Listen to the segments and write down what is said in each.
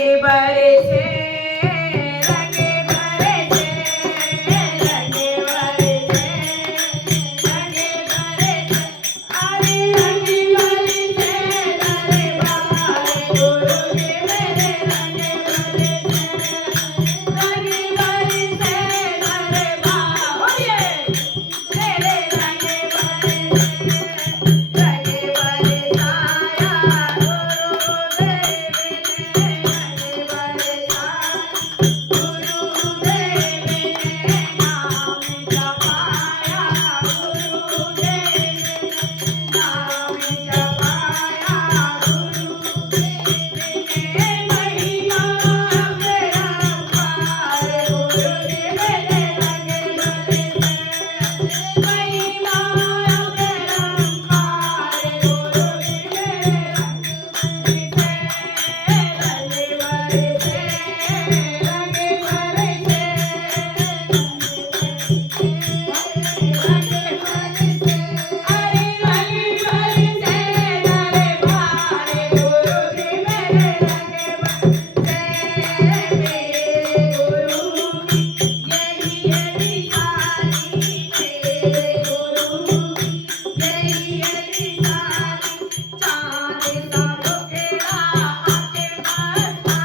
रंगे भरे से रंगे भरे से रंगे भरे से रंगे भरे से अरे रंगे भरे से अरे बारे गुरु जी मेरे रंगे भरे से रंगे भरे से अरे बारे मेरे रंगे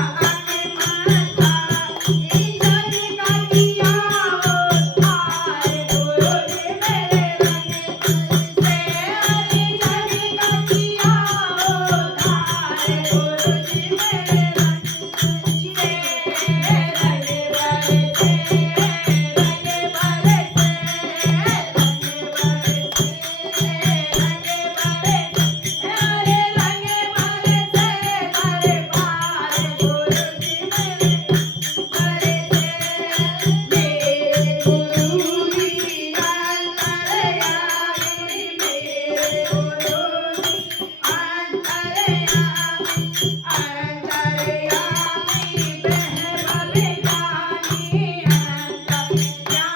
भरे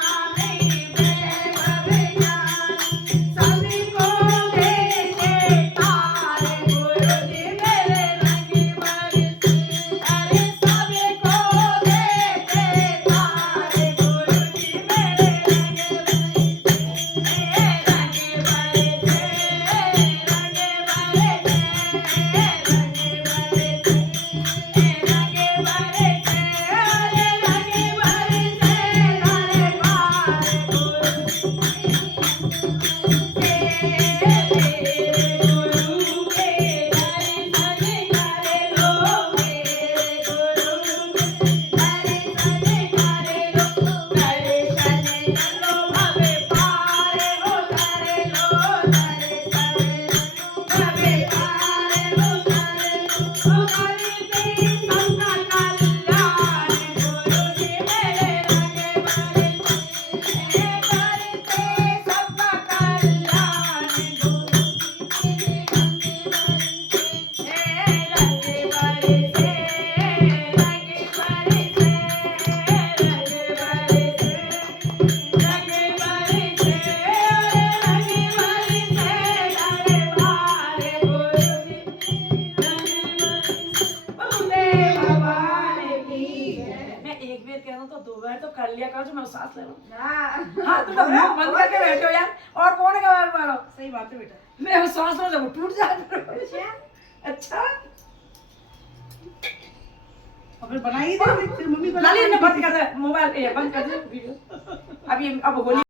से रंगे भरे साया तो 2 बार तो कर लिया करो जो मैं सांस ले लूं। हाँ तो मुंह बंद करके बैठो यार और कौन का बार मारो। सही बात है बेटा। मैं सांस लो जब टूट जाता। अच्छा और फिर बनाई दे फिर मम्मी को लाली ने बंद कर दे मोबाइल ये बंद कर दे वीडियो। अब होली